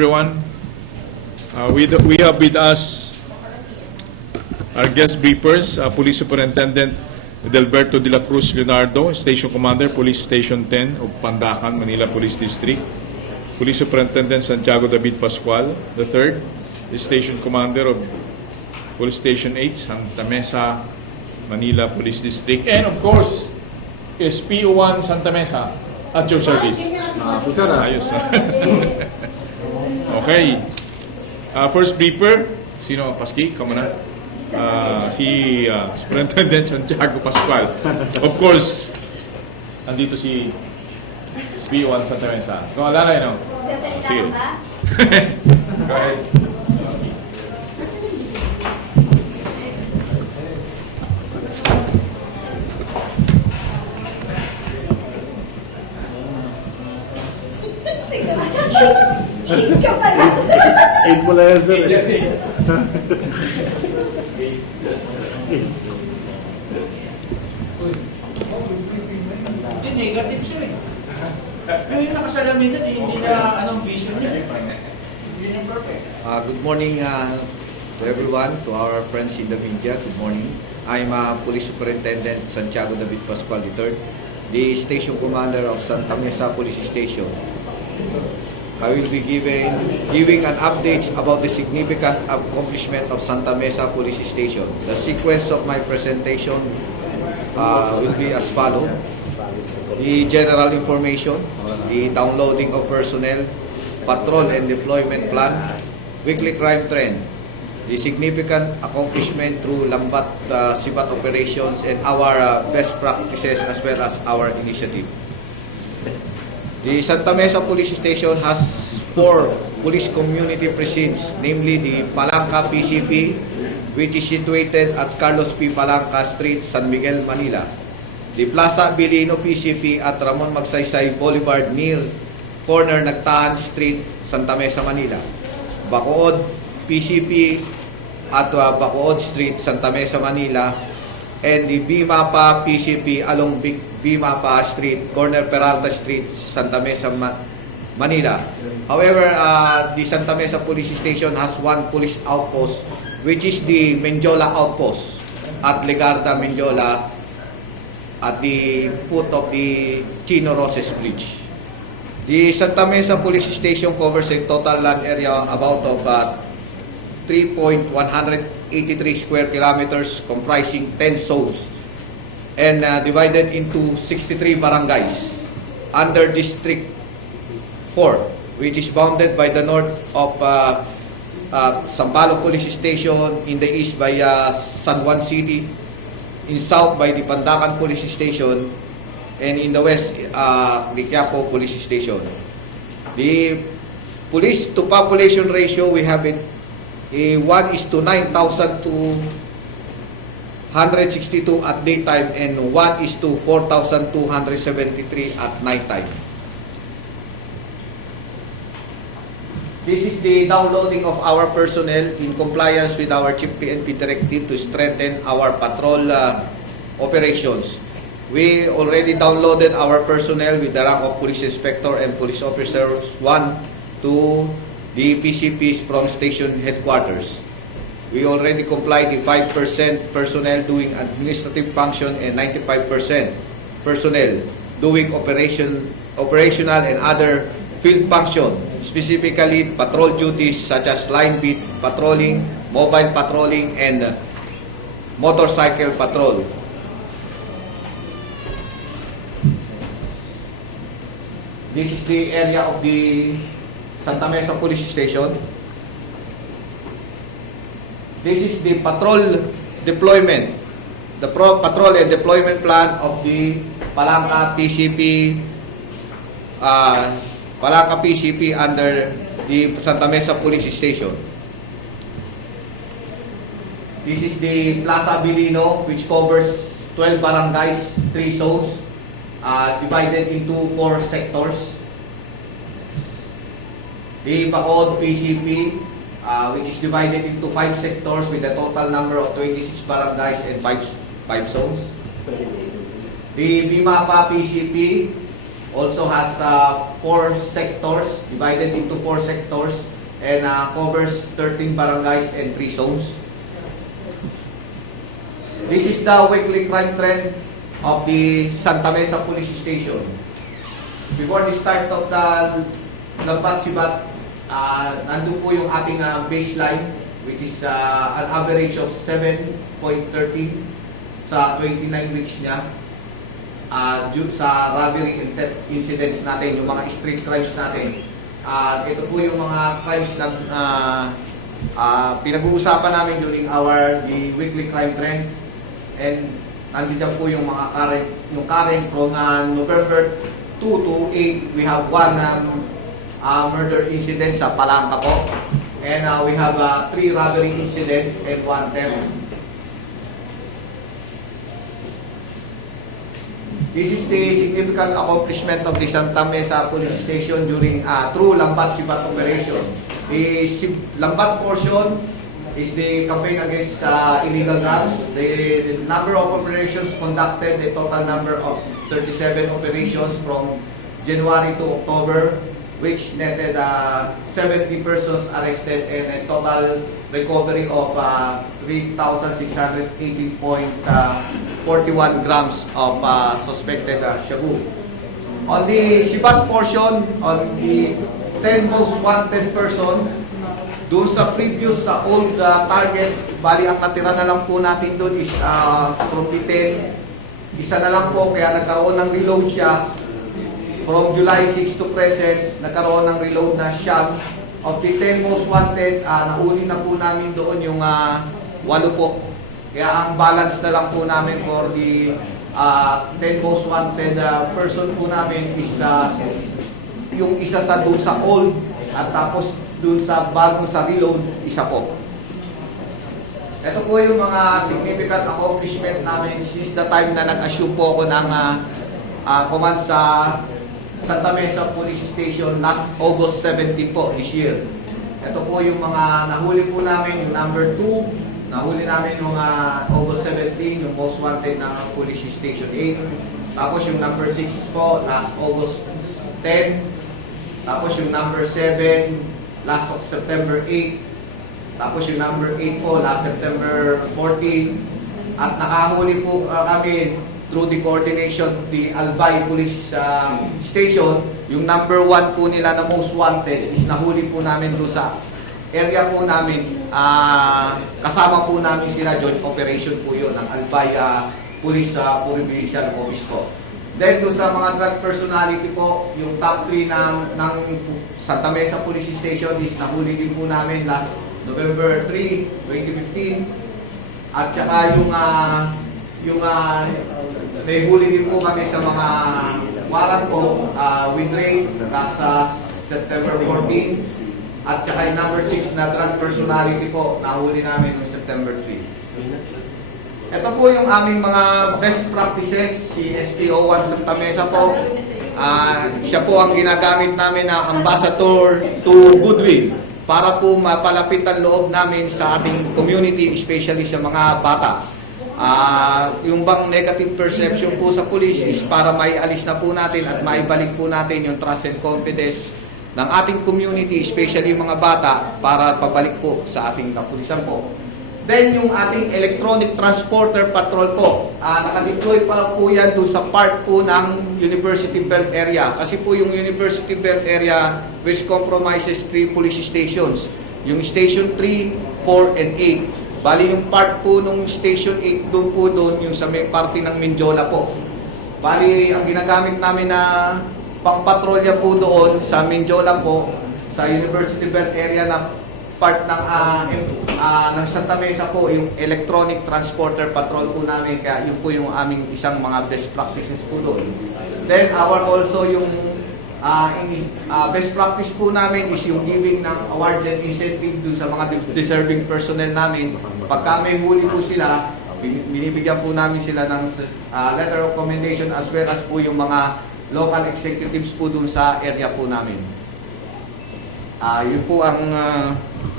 everyone. We have with us our guest briefers, Police Superintendent Delberto de la Cruz Leonardo, Station Commander, Police Station 10 of Pandacan, Manila Police District. Police Superintendent Santiago David Pascual III, the Station Commander of Police Station 8, Santa Mesa, Manila Police District. And of course, is PO1 Santa Mesa at your service. Ayos. Okay. First briefer, sino? Paski, come na. Si Superintendent Santiago Pascual. Of course, andito si PO1 Santa Mesa. Kung alala yun, no? Sige. Go ahead. Ikaw pala. 8 mo lang yan, sir. Hindi, negative siya eh. Pero yung nakasalamin na, hindi na anong vision niya. Hindi na perfect. Good morning to everyone, to our friends in the media. Good morning. I'm Police Superintendent Santiago David Pascual III, the Station Commander of Santa Mesa Police Station. I will be giving an update about the significant accomplishment of Santa Mesa Police Station. The sequence of my presentation will be as follows. The general information, the downloading of personnel, patrol and deployment plan, weekly crime trend, the significant accomplishment through Lambat Sibat operations, and our best practices as well as our initiative. The Santa Mesa Police Station has 4 police community precincts, namely the Palanca PCP, which is situated at Carlos P. Palanca Street, San Miguel, Manila. The Plaza Bilino PCP at Ramon Magsaysay Boulevard near corner Nagtaan Street, Santa Mesa, Manila. Bacood PCP at Bacood Street, Santa Mesa, Manila. And the Bimapa PCP along Bimapa Street, corner Peralta Street, Santa Mesa, Manila. However, the Santa Mesa Police Station has 1 police outpost, which is the Menjola Outpost at Legarda, Menjola, at the foot of the Chino Roses Bridge. The Santa Mesa Police Station covers a total land area about of 3.183 square kilometers, comprising 10 zones and divided into 63 barangays under District 4, which is bounded by the north of Sampaloc Police Station, in the east by San Juan City, in south by the Pandacan Police Station, and in the west the Quiapo Police Station. The police to population ratio, we have it 1:9,262 at daytime and 1:4,273 at nighttime. This is the downloading of our personnel in compliance with our Chief PNP directive to strengthen our patrol operations. We already downloaded our personnel with the rank of Police Inspector and Police Officers 1 to the PCPs from station headquarters. We already complied the 5% personnel doing administrative function and 95% personnel doing operational and other field function, specifically patrol duties such as line beat patrolling, mobile patrolling, and motorcycle patrol. This is the area of the Santa Mesa Police Station. This is the patrol deployment, the patrol and deployment plan of the Palanca PCP, under the Santa Mesa Police Station. This is the Plaza Bilino, which covers 12 barangays, 3 zones, divided into 4 sectors. The Bacood PCP, which is divided into 5 sectors with a total number of 26 barangays and 5 zones. The Bimapa PCP, also has 4 sectors, divided into 4 sectors, and covers 13 barangays and 3 zones. This is the weekly crime trend of the Santa Mesa Police Station. Before the start of the Lambat Sibat, nandun po yung ating baseline, which is an average of 7.13 sa 29 weeks niya. Due sa robbery and theft incidents natin, yung mga street crimes natin. Ito po yung mga crimes na pinag-uusapan namin during the weekly crime trend. And nandiyan po yung mga current from November 2 to 8, we have 1 murder incident sa Palangka po. And we have 3 robbery incident and 1 theft. This is the significant accomplishment of the Santa Mesa Police Station during through Lambat Sibat operation. The Lambat portion is the campaign against illegal drugs. The number of operations conducted, the total number of 37 operations from January to October, which netted 70 persons arrested and a total recovery of 3,618.41 grams of suspected shabu. On the Sibat portion, on the 10 most wanted person, doon sa previous sa old targets, bali ang natira na lang po natin doon is from the 10, isa na lang po, kaya nagkaroon ng reload siya. From July 6 to present, nagkaroon ng reload na siya. Of the 10 most wanted, nauli na po namin doon yung 8 po. Kaya ang balance na lang po namin for the 10 most wanted person po namin is yung isa sa doon sa old at tapos doon sa bagong sa reload, isa po. Ito po yung mga significant accomplishment namin since the time na nag-assume po ako ng command sa Santa Mesa Police Station last August 17 po this year. Ito po yung mga nahuli po namin, yung number 2, nahuli namin yung August 17, yung most wanted ng Police Station 8. Tapos yung number 6 po, last August 10. Tapos yung number 7, last of September 8. Tapos yung number 8 po, last September 14. At nakahuli po kami through the coordination of the Albay Police Station. Yung number 1 po nila na most wanted is nahuli po namin doon sa area po namin. Kasama po namin sila, joint operation po yun ng Albay Police Provincial Office po. Then doon sa mga drug personality po, yung top 3 ng Santa Mesa Police Station is nahuli din po namin last November 3, 2015. At saka yung nahuli din po kami sa mga warrant po, with raid last September 14. At saka yung number 6 na drug personality po, nahuli namin noong September 3. Ito po yung aming mga best practices, si SPO1 Santa Mesa po. Siya po ang ginagamit namin na ambassador to goodwill para po mapalapit ang loob namin sa ating community, especially sa mga bata. Yung bang negative perception po sa police is para maialis na po natin at maibalik po natin yung trust and confidence ng ating community, especially yung mga bata, para pabalik po sa ating kapulisan po. Then yung ating electronic transporter patrol po, nakadeploy pa po yan doon sa part po ng University Belt area. Kasi po yung University Belt area which compromises 3 police stations. Yung Station 3, 4, and 8. Bali yung part po nung Station 8 doon yung sa may parte ng Mindiola po. Bali ang ginagamit namin na pang-patrolya po doon sa Mindiola po, sa University Belt area na part ng Santa Mesa po, yung electronic transporter patrol po namin, kaya yun po yung aming isang mga best practices po doon. Then also yung best practice po namin is yung giving ng awards and incentive doon sa mga deserving personnel namin. Pagka may huli po sila, binibigyan po namin sila ng letter of commendation as well as po yung mga local executives po doon sa area po namin. Yun po ang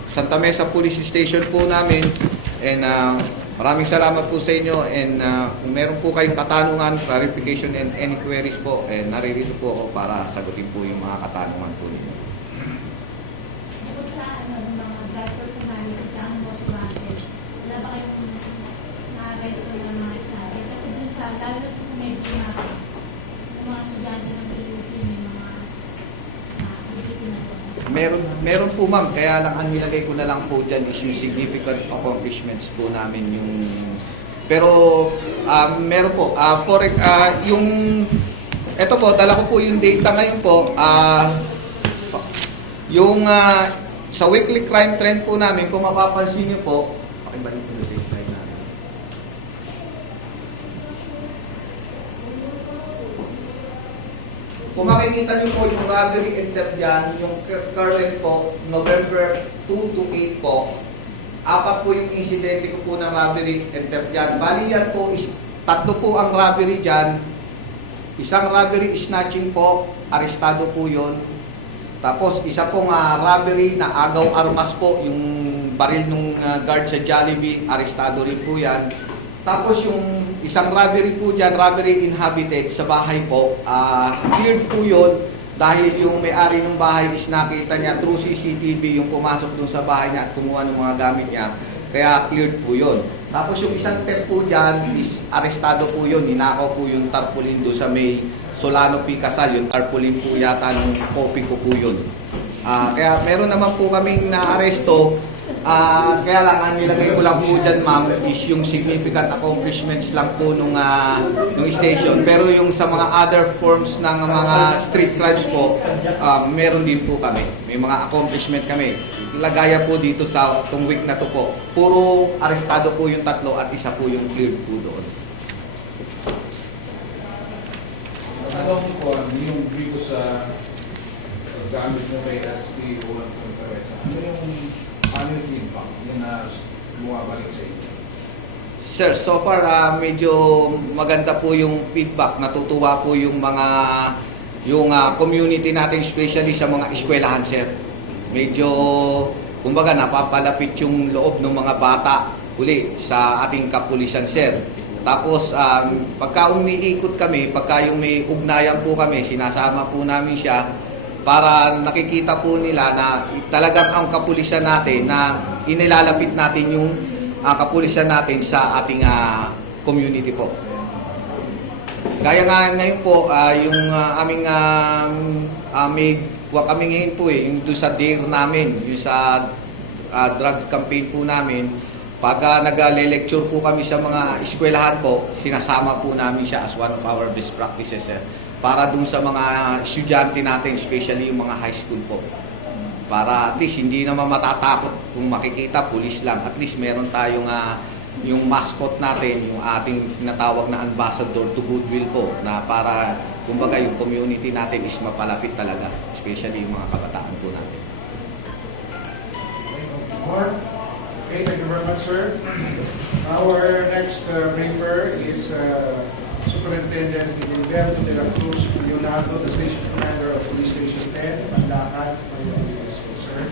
Santa Mesa Police Station po namin, and Maraming salamat po sa inyo, and kung meron po kayong katanungan, clarification, and any queries po, naririto po ako para sagutin po yung mga katanungan po ninyo. Bukod sa ng mga drug personality at saka most wanted, wala ba kayong na-arrest ng mga snatcher? Kasi dun sa, lalo na po sa medyo na yung mga estudyante ng PUP, may mga activity na po. Meron po ma'am, kaya lang ang nilagay ko na lang po dyan is yung significant accomplishments po namin yung... Pero meron po, yung... Ito po, dala ko po yung data ngayon po, yung sa weekly crime trend po namin, kung mapapansin niyo po, pakibalik po sa slide namin. Kung makikita niyo po yung robbery and theft dyan, yung current po, November 2 to 8 po, 4 po yung insidente ko po ng robbery and theft dyan. Bali yan po, 3 po ang robbery dyan, isang robbery snatching po, arestado po yun. Tapos isa pong robbery na agaw armas po, yung baril nung guard sa Jollibee, arestado rin po yan. Tapos yung isang robbery po dyan, robbery inhabited sa bahay po, cleared po yun dahil yung may-ari ng bahay is nakita niya through CCTV yung pumasok dun sa bahay niya at kumuha ng mga gamit niya. Kaya cleared po yun. Tapos yung isang theft po dyan is arestado po yun, ninakaw po yung tarpaulin doon sa may Solano P. Casal, yung tarpaulin po yata ng copy ko po yun. Kaya meron naman po kaming na-aresto. Kaya lang, ang nilagay ko lang po dyan, ma'am, is yung significant accomplishments lang po nung station. Pero yung sa mga other forms ng mga street crimes po, meron din po kami. May mga accomplishment kami. Lagaya po dito sa itong week na to po. Puro arestado po yung 3 at isa po yung cleared po doon. Ano po, yung brief sa gamit mo kay SP Ulan Santa Teresa, ano yung feedback yun na bumabalik sa inyo? Sir, so far medyo maganda po yung feedback. Natutuwa po yung mga community natin, especially sa mga eskwelahan, sir. Medyo kumbaga napapalapit yung loob ng mga bata uli sa ating kapulisan, sir. Tapos pagka umiikot kami, pagka yung may ugnayan po kami, sinasama po namin siya para nakikita po nila na talagang ang kapulisan natin, na inilalapit natin yung kapulisan natin sa ating community po. Gaya nga ngayon po, yung aming may kami ngayon po yung doon sa DARE namin, yung sa drug campaign po namin, pagka nag-lecture po kami sa mga eskwelahan po, sinasama po namin siya as one of our best practices, sir, para dun sa mga estudyante natin, especially yung mga high school po. Para at least hindi naman matatakot kung makikita, pulis lang. At least meron tayong yung mascot natin, yung ating sinatawag na ambassador to goodwill po, na para kumbaga yung community natin is mapalapit talaga, especially yung mga kabataan po natin. More? Okay, thank you very much, sir. Our next briefer is Superintendent Gilberto de la Cruz Leonardo, the Station Commander of Police Station 10, Pandacan, sir.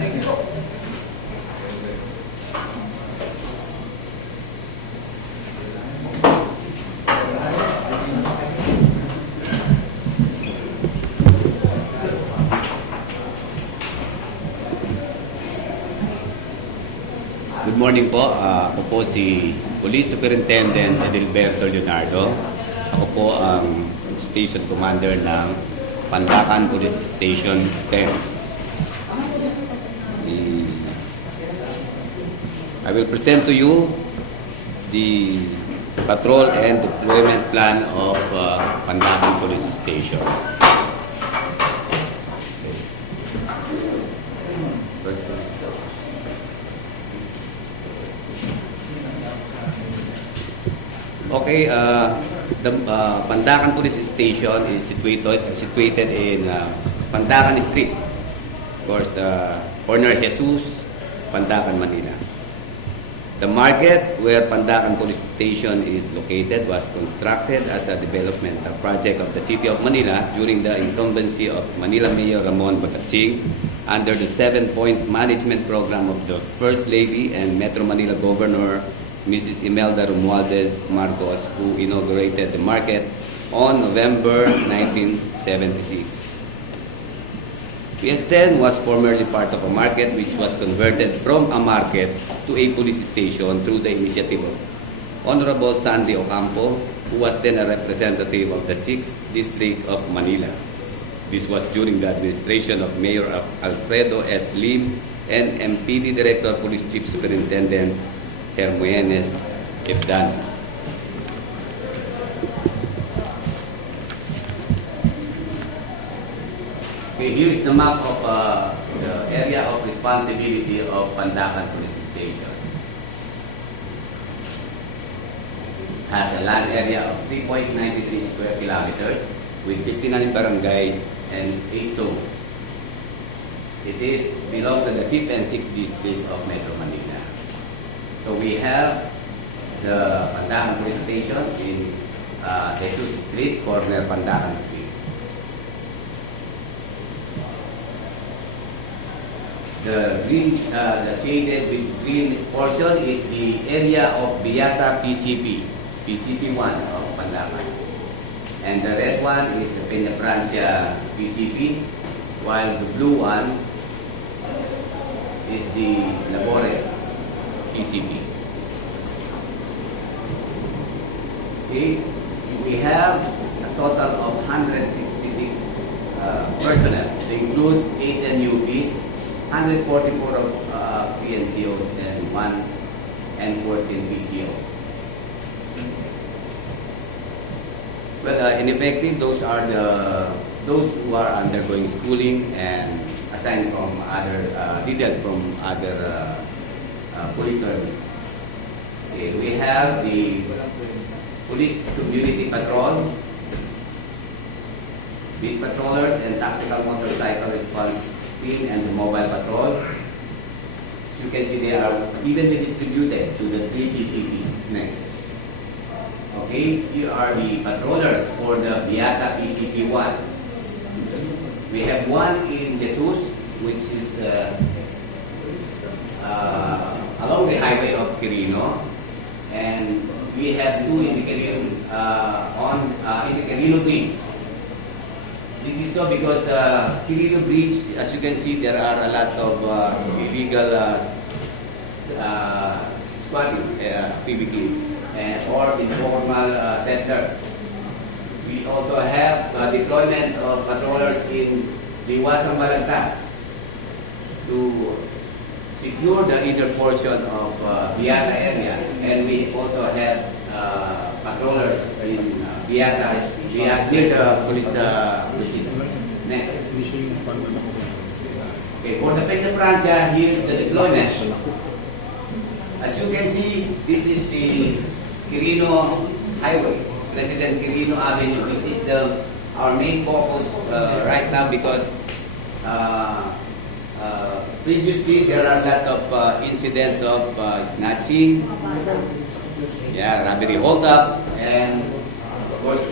Thank you. Good morning po. Ako po si Police Superintendent Edilberto Leonardo. Ako po ang Station Commander ng Pandacan Police Station 10. I will present to you the patrol and deployment plan of Pandacan Police Station. Okay, the Pandacan Police Station is situated in Pandacan Street, of course, corner Jesus, Pandacan, Manila. The market where Pandacan Police Station is located was constructed as a developmental project of the City of Manila during the incumbency of Manila Mayor Ramon Bagatsing under the 7-point management program of the First Lady and Metro Manila Governor Mrs. Imelda Romualdez Marcos, who inaugurated the market on November 1976. PS10 was formerly part of a market which was converted from a market to a police station through the initiative of Honorable Sandy Ocampo, who was then a representative of the 6th District of Manila. This was during the administration of Mayor Alfredo S. Lim and MPD Director Police Chief Superintendent Hermogenes Ebdan. Okay, here is the map of the area of responsibility of Pandacan Police Station. Has a land area of 3.93 square kilometers with 59 barangays and 8 zones. It is belong to the 5th and 6th district of Metro Manila. So we have the Pandacan Police Station in Jesus Street, corner Pandacan Street. The green, the shaded with green portion is the area of Beata PCP, PCP 1 of Pandacan. And the red one is the Peña Francia PCP, while the blue one is the Labores PCP. Okay, we have a total of 166 personnel to include 8 NUPs, 144 of PNCOs and 14 PCOs. Well, in effect, those are those who are undergoing schooling and assigned from other detailed from other police service. Okay, we have the police community patrol, beat patrollers, and tactical motorcycle response team and the mobile patrol. As you can see, they are evenly distributed to the 3 PCPs. Next. Okay, here are the patrollers for the Beata PCP 1. We have one in Jesus, which is along the highway of Quirino, and we have 2 in the Quirino, in the Quirino Bridge. This is so because Quirino Bridge, as you can see, there are a lot of illegal squatting activity or informal settlers. We also have deployment of patrollers in Liwasang Balagtas to secure the inner portion of Beata area, and we also have patrollers in Beata near the police precinct. Next. Okay, for the Peña Francia, here is the deployment. As you can see, this is the Quirino Highway, President Quirino Avenue, which is our main focus right now because previously there are a lot of incidents of snatching, robbery hold-up, and of course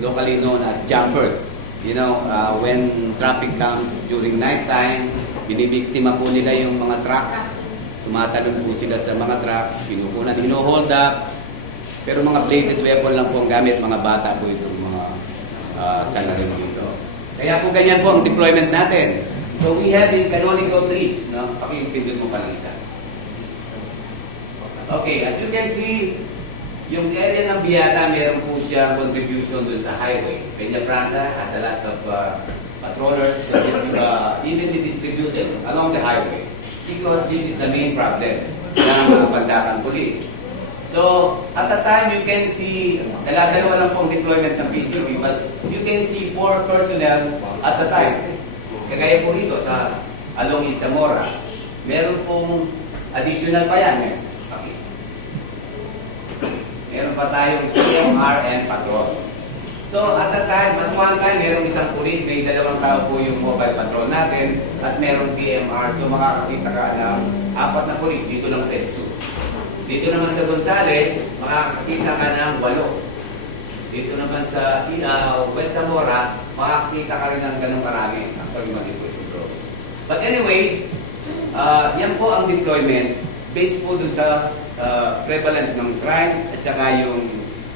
locally known as jumpers. You know, when traffic comes during night time, binibiktima po nila yung mga trucks. Tumatalon po sila sa mga trucks, pinukunan, hino-hold up. Pero mga bladed weapon lang po ang gamit, mga bata po itong mga salarin dito. Kaya po ganyan po ang deployment natin. So we have in Canonigo Bridge, no? Pakipindot mo pa lang isa. Okay, as you can see, yung area ng Beata, meron po siyang contribution dun sa highway. Peña Francia has a lot of patrollers evenly distributed along the highway because this is the main problem ng Pandacan Police. So, at the time, you can see, dalawa lang pong deployment ng PCP, but you can see 4 personnel at the time. Kagaya po rito sa along Isamora. Meron pong additional pa yan. Next. Okay. Meron pa tayong PMR and patrol. So, at the time, at one time, meron isang police, may 2 tao po yung mobile patrol natin, at meron PMR. So, makakakita ka ng 4 na pulis dito lang sa Jesus. Dito naman sa Gonzales, makakakita ka ng 8. Dito naman sa West Zamora, makakakita ka rin ng ganun karami. Actually, mali po ito, bro. But anyway, yan po ang deployment based po dun sa prevalent ng crimes at saka yung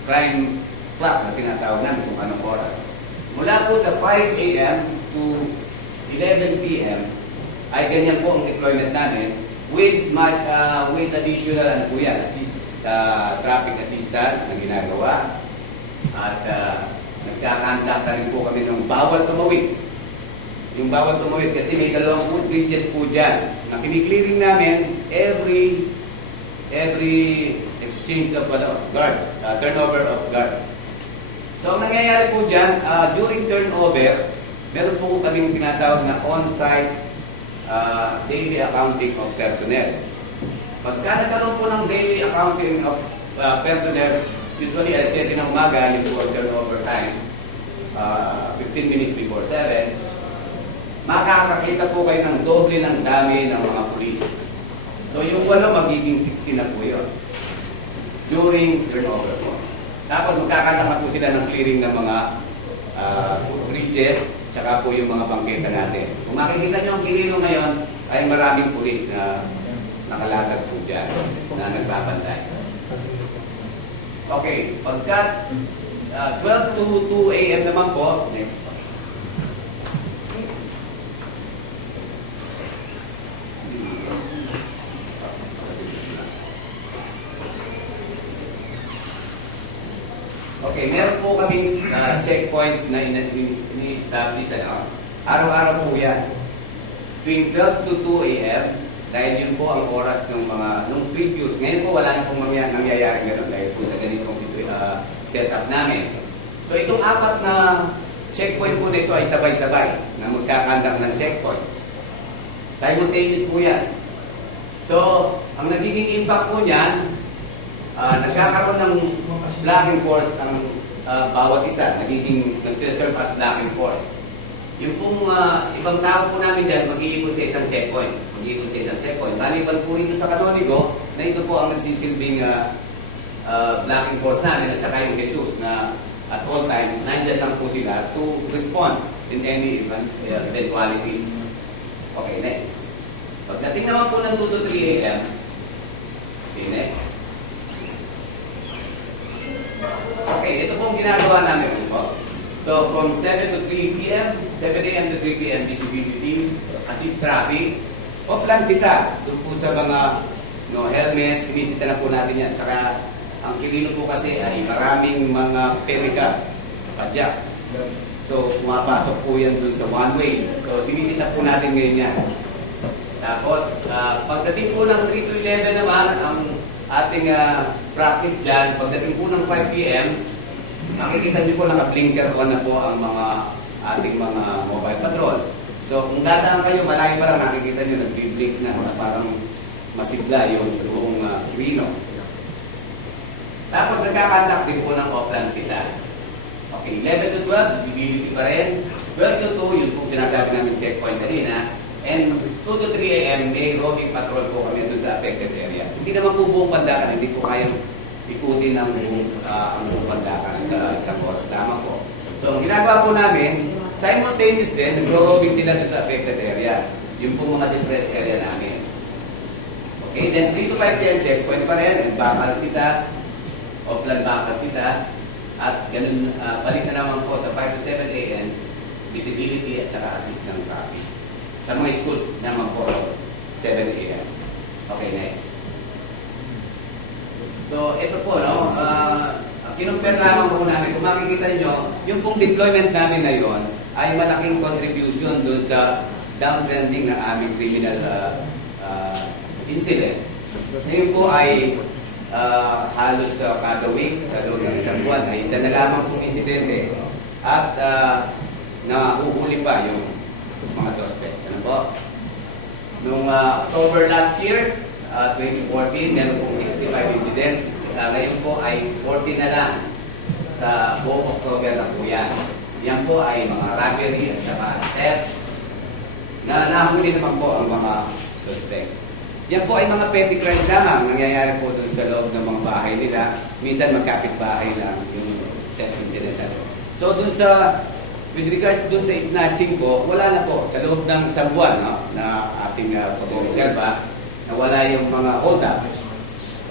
crime clock na tinatawag namin kung anong oras. Mula po sa 5 a.m. to 11 p.m. ay ganyan po ang deployment namin with additional ano po yan, traffic assistance na ginagawa at nagkakandak na rin po kami ng bawal tumawid. Yung bawal tumawid kasi may 2 footbridges po dyan na kiniklearing namin every exchange of guards, turnover of guards. So, ang nangyayari po dyan, during turnover, meron po kaming tinatawag na on-site daily accounting of personnel. Pagka nagkaroon po ng daily accounting of personnel, usually alas 7 ng umaga, yung po turnover time, 15 minutes before 7, makakakita po kayo ng doble ng dami ng mga pulis. So, yung 8 magiging 16 na po yun during turnover po. Tapos magkakanta po sila ng clearing ng mga bridges, tsaka po yung mga bangketa natin. Kung makikita nyo ang Quirino ngayon, ay maraming pulis na nakalatag po dyan, na nagbabantay. Okay, pagkat 12 to 2 a.m. naman po, next po. Okay, meron po kaming checkpoint na ini-establish. Araw-araw po yan. Between 12 to 2 a.m. dahil yun po ang oras ng nung previous. Ngayon po wala na pong nangyayari gano'n dahil po sa ganitong setup namin. So itong 4 na checkpoint po nito ay sabay-sabay na magkakandak ng checkpoint. Simultaneous po yan. So, ang nagiging impact po niyan, nagkakaroon ng blocking force ang bawat isa, nagsiserve as blocking force. Yung pong ibang tao po namin dyan, mag-iikot sa isang checkpoint. Maliban po rin sa Canonigo, na ito po ang nagsisilbing blocking force namin at saka yung Jesus na at all time, nandyan lang po sila to respond in any eventualities. Okay, next. Pagdating naman po ng 2 to 3 a.m. Okay, next. Okay, ito po ang ginagawa namin po. So, from 7 to 3 p.m., 7 a.m. to 3 p.m. visibility, assist traffic, off-lang sita. Doon po sa mga helmet, sinisita na po natin yan. Saka, ang Quirino po kasi ay maraming mga pelika, padyak. So, pumapasok po yan doon sa one way. So, sinisita po natin ngayon yan. Tapos, pagdating po ng 3 to 11 naman, ang ating practice dyan, pagdating po ng 5 p.m., makikita niyo po naka-blinker on na po ang mga ating mga mobile patrol. So kung dadaan kayo, malayo pa lang nakikita niyo nag-blink na parang masigla yung buong Quirino. Tapos nagkakandak din po ng offline sila. Okay, 11 to 12, visibility pa rin. 12 to 2, yun po sinasabi namin checkpoint kanina. And 2 to 3 a.m., may roaming patrol po kami doon sa affected area. Hindi naman po buong Pandakan, hindi po kayang ikutin ang buong Pandakan sa isang oras lamang po. So, ang ginagawa po namin, simultaneous din, nagro-roaming sila doon sa affected area. Yung po mga depressed area namin. Okay, then 3 to 5 p.m. checkpoint pa rin, and bakal sila, offline bakal sila, at ganun, balik na naman po sa 5 to 7 a.m., visibility at saka assist ng traffic. Sa mga schools naman po, 7 a.m. Okay, next. So, ito po, no? Kinumpir lamang po namin. Kung makikita nyo, yung pong deployment namin na yon ay malaking contribution doon sa downtrending ng aming criminal incident. Ngayon po ay halos kada week, sa loob ng isang buwan, ay isa na lamang pong insidente. At nahuhuli pa yung mga suspect. Ano po? Noong October last year, 2014, meron pong 65 incidents. Ngayon po ay 40 na lang sa buong October na po yan. Yan po ay mga robbery at saka theft na nahuli naman po ang mga suspects. Yan po ay mga petty crimes lamang. Nangyayari po doon sa loob ng mga bahay nila. Minsan magkapit-bahay lang yung theft incident. So doon sa, with regards doon sa snatching po, wala na po. Sa loob ng isang buwan, no, na ating pag-obserba, na wala yung mga hold-up.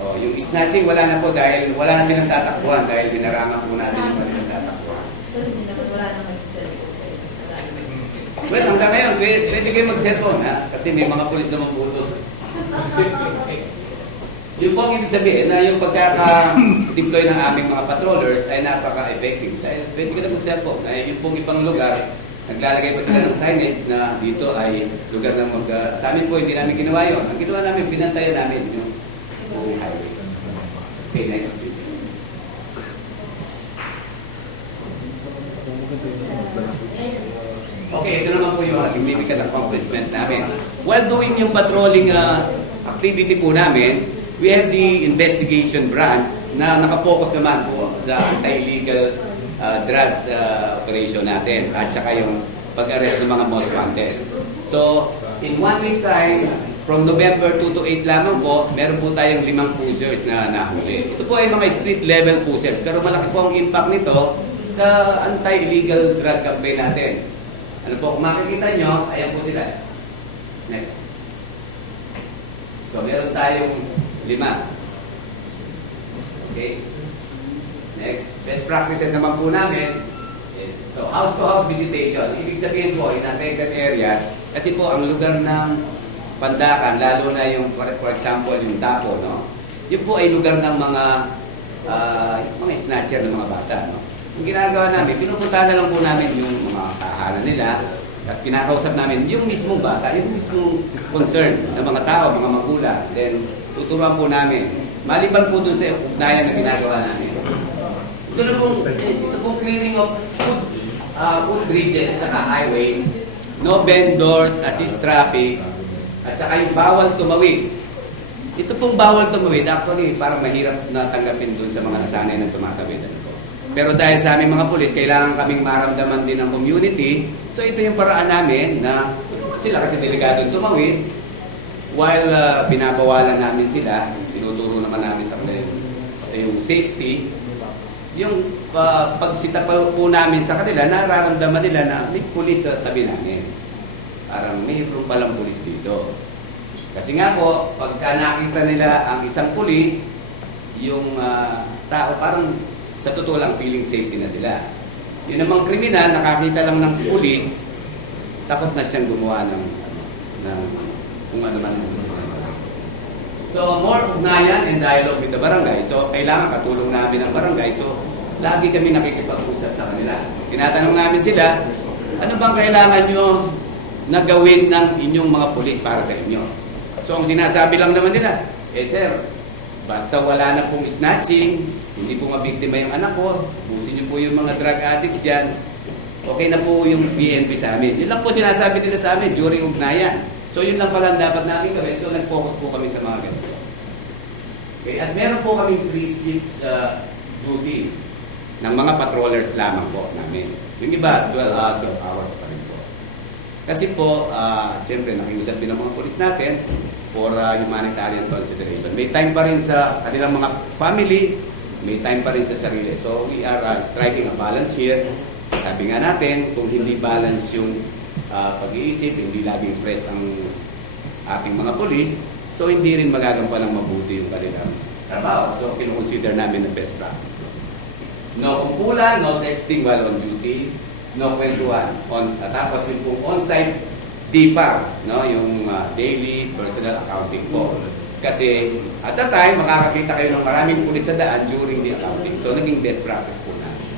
Oh, yung snatching wala na po dahil wala na silang tatakbuhan dahil binarangan po natin yung kanilang tatakbuhan. So, hindi na wala naman sa cellphone. Well, hanggang ngayon, pwede kayo mag-cellphone, ha? Kasi may mga pulis naman po doon. Yung po ang ibig sabihin na yung pagkaka-deploy ng aming mga patrollers ay napaka-effective. Dahil pwede ka na mag-cellphone. Ay, yung pong ibang lugar, naglalagay pa sila ng signage na dito ay lugar ng sa amin po, hindi namin ginawa yun. Ang ginawa namin, binantayan namin yung buong highway. Okay, next please. Okay, ito naman po yung significant accomplishment namin. While doing yung patrolling activity po namin, we have the investigation branch na nakafocus naman po sa anti-illegal drugs operation natin at saka yung pag-arrest ng mga most wanted. So, in 1 week time, from November 2 to 8 lamang po, meron po tayong 5 pushers na nahuli. Ito po ay mga street level pushers, pero malaki po ang impact nito sa anti-illegal drug campaign natin. Ano po, kung makikita nyo, ayan po sila. Next. So, meron tayong 5. Okay. Next. Best practices naman po namin. So, house-to-house visitation. Ibig sabihin po, in affected areas, kasi po ang lugar ng Pandakan, lalo na yung, for example, yung Dapo, no? Yun po ay lugar ng mga snatcher ng mga bata, no? Ang ginagawa namin, pinupunta na lang po namin yung mga tahanan nila, tapos kinakausap namin yung mismong bata, yung mismong concern ng mga tao, mga magulang. Then, tuturuan po namin. Maliban po dun sa ugnayan na ginagawa namin. Ito pong clearing of food bridges at saka highways, no vendors, assist traffic, at saka yung bawal tumawid. Ito pong bawal tumawid, actually, parang mahirap na tanggapin dun sa mga nasanay ng tumatawid. Pero dahil sa aming mga pulis, kailangan kaming maramdaman din ng community. So ito yung paraan namin na sila kasi delikado tumawid. While binabawalan namin sila, sinuturo naman namin sa kanila yung safety. Yung pagsita po namin sa kanila, nararamdaman nila na may pulis sa tabi namin. Parang mayroon palang pulis dito. Kasi nga po, pagka nakita nila ang isang pulis, yung tao parang sa totoo lang feeling safety na sila. Yung namang kriminal, nakakita lang ng pulis, takot na siyang gumawa ng kung ano man. So, more ugnayan and dialogue with the barangay. So, kailangan katulong namin ng barangay. So, lagi kami nakikipag-usap sa kanila. Tinatanong namin sila, ano bang kailangan nyo na gawin ng inyong mga pulis para sa inyo? So, ang sinasabi lang naman nila, sir, basta wala na pong snatching, hindi po mabiktima yung anak ko, pusin niyo po yung mga drug addicts dyan, okay na po yung PNP sa amin. Yun lang po sinasabi nila sa amin during ugnayan. So yun lang pala dapat namin gawin. So nag-focus po kami sa mga ganito. Okay, at meron po kami 3 shifts duty ng mga patrollers lamang po namin. Yung iba, 12 hours pa rin po. Kasi po, siyempre nakiusap din ng mga polis natin for humanitarian consideration. May time pa rin sa kanilang mga family, may time pa rin sa sarili. So we are striking a balance here. Sabi nga natin, kung hindi balance yung pag-iisip, hindi laging fresh ang ating mga polis, so hindi rin magagampalang mabuti yung kanilang trabaho. So kinukonsider namin na best practice. No kumpulan, no texting while on duty, no kwentuhan. Tapos yung pong on-site DPAR, no? Yung daily personal accounting po. Kasi at that time, makakakita kayo ng maraming pulis sa daan during the accounting. So naging best practice po namin.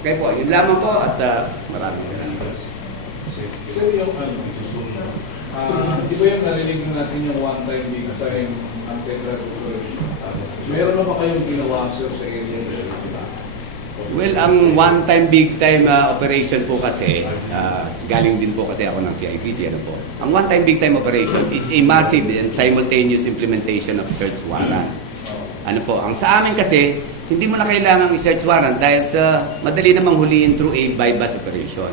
Okay po, yun lamang po at maraming salamat. So yung di ba yung narinig natin yung one-time big time anti-drug operation? Meron na ba kayong ginawa sir sa area? Well, ang one-time big-time operation po kasi, galing din po kasi ako ng CIPG, ano po. Ang one-time big-time operation is a massive and simultaneous implementation of search warrant. Ano po, ang sa amin kasi, hindi mo na kailangan i-search warrant dahil sa madali namang huliin through a bypass operation.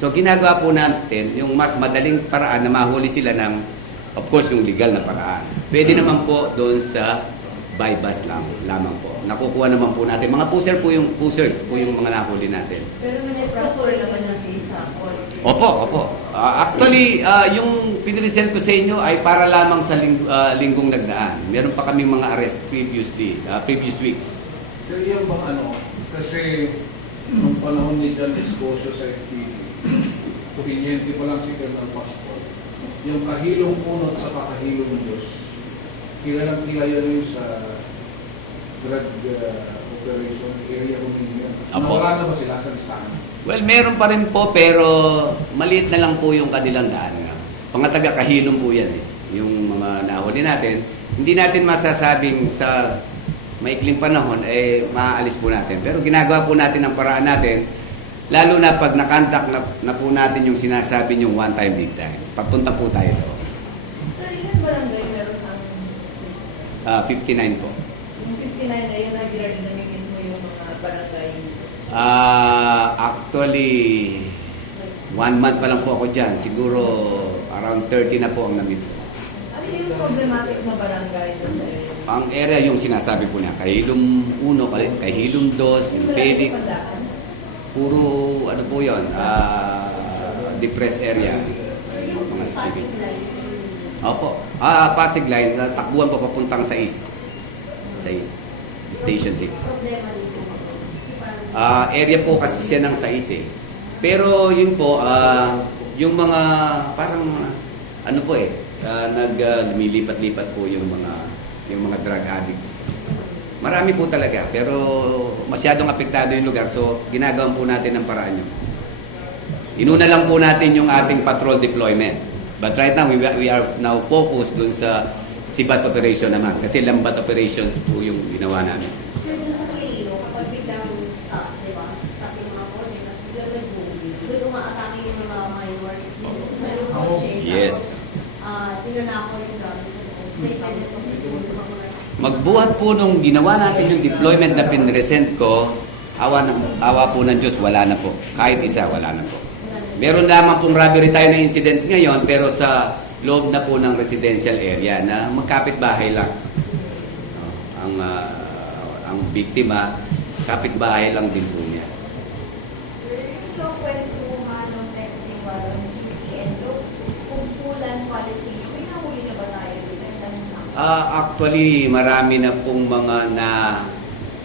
So, ginagawa po natin yung mas madaling paraan na mahuli sila ng of course, yung legal na paraan. Pwede naman po doon sa by bus lamang po. Nakukuha naman po natin. Mga pusers po yung mga nahuli natin. Pero may processor naman ng visa. Opo. Actually, yung pinresent ko sa inyo ay para lamang sa linggong nagdaan. Meron pa kaming mga arrest previous weeks. Sir, yan bang ano? Kasi nung panahon ni John Escocio sa FPD, kuminyente pa lang si Colonel Pascual. Yung kahilong punot sa kakahilong Diyos, kilalang kilala yun sa drug operation area Romania. Apo. Nawala na ba sila sa listahan? Well, meron pa rin po, pero maliit na lang po yung kanilang daan. Mga taga-kahilom po yan eh. Yung mga nahuli natin, hindi natin masasabing sa maikling panahon, maaalis po natin. Pero ginagawa po natin ang paraan natin, lalo na pag nakantak na po natin yung sinasabi yung one time, big time. Papunta po tayo doon. Sir, ilan barangay meron ang 59 po. yung 59 na yun, regularly namigin mo yung mga barangay? Actually, 1 month pa lang po ako dyan. Siguro around 30 na po ang namit. Ano yung problematic na barangay doon sa area? Ang area yung sinasabi po niya, Kahilom 1, Kahilom 2, yung Felix, puro ano po yun, depressed area. Mga estimate. Opo. Pasig Line, takbuhan pa papuntang sa East. Sa East. Station 6. Problema dito. Area po kasi siya ng sais eh. Pero yun po, yung mga parang ano po lumilipat-lipat po yung mga drug addicts. Marami po talaga, pero masyadong apektado yung lugar, so ginagawan po natin ang paraan yun. Inuna lang po natin yung ating patrol deployment. But right now, we are now focused dun sa sibat operation naman, kasi lambat operations po yung ginawa namin. Sir, dun sa Quirino, kapag biglang stop, di ba? Stop yung mga kotse, tapos biglang nag-boom. Doon umaatake yung mga minors. Sa yung kotse. Yes. Tinanakaw yung gamit sa loob. May pwede po Magbuhat po nung ginawa natin yung deployment na pinresent ko, awa po ng Diyos, wala na po. Kahit isa, wala na po. Meron lamang pong robbery tayo na incident ngayon, pero sa loob na po ng residential area na magkapit-bahay lang. Ang biktima, kapit-bahay lang din po niya. Sir, ikaw kwento mo anong testing walang GTNO, kumpulan policy, may nahuli na ba tayo dito? Actually, marami na pong mga na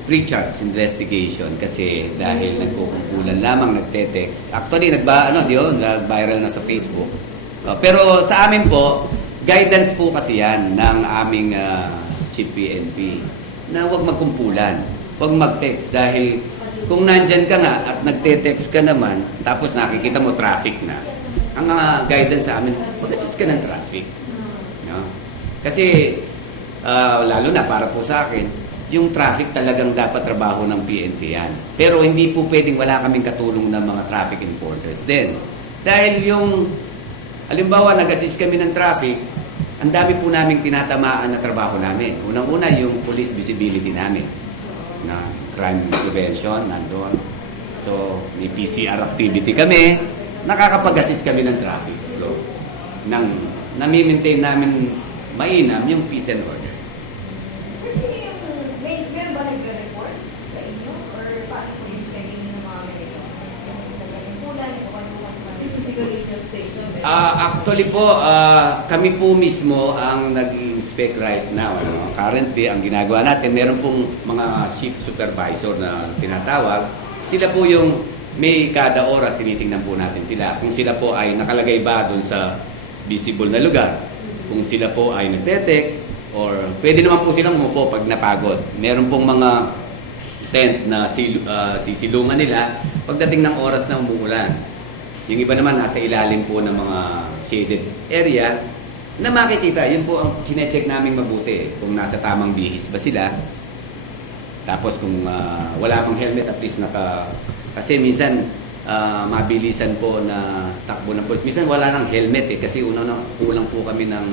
pre-charge investigation kasi dahil nagkukumpulan lamang, nagte-text. Actually, nag-viral na sa Facebook. Pero sa amin po, guidance po kasi yan ng aming Chief PNP na huwag magkumpulan, huwag mag-text dahil kung nandyan ka nga at nagte-text ka naman, tapos nakikita mo traffic na, ang guidance sa amin, mag-assist ka ng traffic. No? Kasi, lalo na para po sa akin, yung traffic talagang dapat trabaho ng PNP yan. Pero hindi po pwedeng wala kaming katulong ng mga traffic enforcers din. Dahil yung, halimbawa, nag-assist kami ng traffic, ang dami po naming tinatamaan na trabaho namin. Unang-una, yung police visibility namin. Na crime prevention, nandun. So, may PCR activity kami, nakakapag-assist kami ng traffic flow. Nami-maintain namin mainam yung peace and order. Sir, sino yung, meron ba nag-report sa inyo? Or paano po yung schedule ng mga ganito? Sa kumpulan, ito pa naman sa specific radio station? Actually po, kami po mismo ang nag-inspect right now. Currently, ang ginagawa natin, meron pong mga shift supervisor na tinatawag. Sila po yung may kada oras tinitingnan po natin sila. Kung sila po ay nakalagay ba doon sa visible na lugar. Kung sila po ay nagte-text or pwede naman po silang umupo pag napagod. Meron pong mga tent na sisilungan nila pagdating ng oras na umuulan. Yung iba naman nasa ilalim po ng mga shaded area na makikita. Yun po ang kine-check namin mabuti. Kung nasa tamang bihis ba sila. Tapos kung wala mang helmet, at least kasi minsan mabilisan po na takbo ng police. Minsan wala nang helmet kasi kulang po kami ng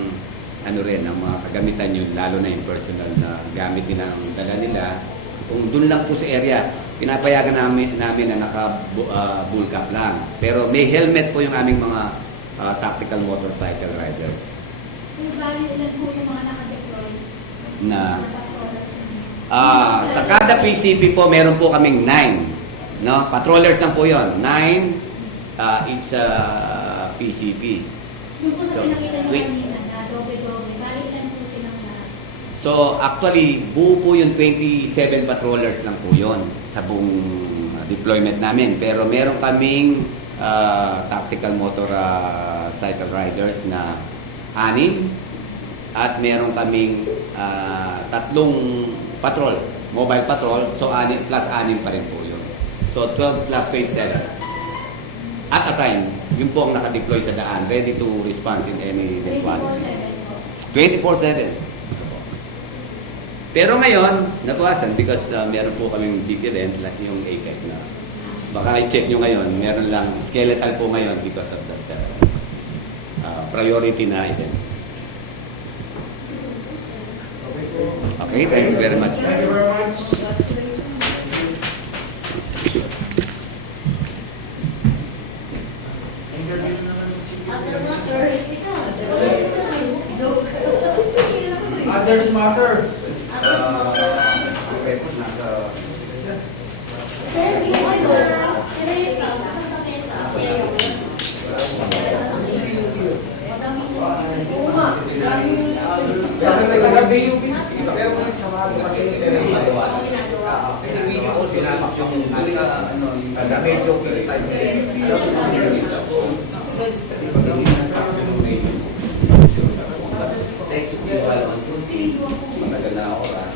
ng mga kagamitan yun, lalo na yung personal na gamit nila, ang dala nila. Kung doon lang po sa area, pinapayagan namin na naka-bull cap lang. Pero may helmet po yung aming mga tactical motorcycle riders. So, bali, ilan po yung mga nakadeploy? Na Mga patrollers ninyo? sa kada PCP po, meron po kaming 9. No? Patrollers lang po yon. 9 each PCPs. Yung po sa So, pinakita nyo wait. kanina na doble-doble, bali, ilan po silang lahat? So actually, buo po yung 27 patrollers lang po yon sa buong deployment namin. Pero meron kaming tactical motor cycle riders na 6 at meron kaming 3 patrol, mobile patrol. So 6 plus 6 pa rin po yun. So 12 plus 27. At a time, yun po ang nakadeploy sa daan, ready to respond in any eventualities. 24/7 po. 24/7. Pero ngayon, nabawasan because meron po kaming big event like yung AKIP na baka i-check nyo ngayon, meron lang skeletal po ngayon because of that priority na event. Okay, thank you very much. Thank you very much. Interview naman si Chief. Others matter. Okay po, nasa... Sir, yung ano, Teresa, sa Santa Mesa. Pero kung samahan ko kasi ni Teresa, kasi video ko pinapak yung medyo first time. Kasi pag hindi nagkakaroon ng radio, text nyo, matagal na oras.